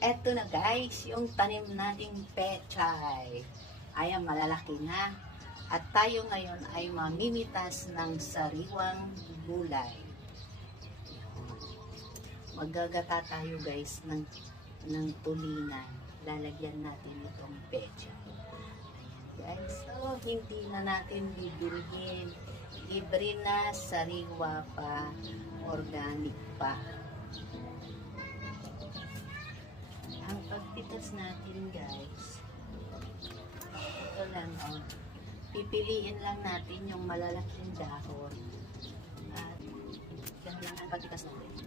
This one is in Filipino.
Eto na guys, yung tanim nating pechay. Ayan, malalaki na. At tayo ngayon ay mamimitas ng sariwang gulay. Maggagata tayo guys ng tulingan. Lalagyan natin itong pechay. Ayan guys, so hindi na natin bibilhin. Libre na, sariwa pa, organic pa. Ang pagpitas natin guys, ito lang pipiliin lang natin yung malalaking dahon at yan lang ang pagpitas natin.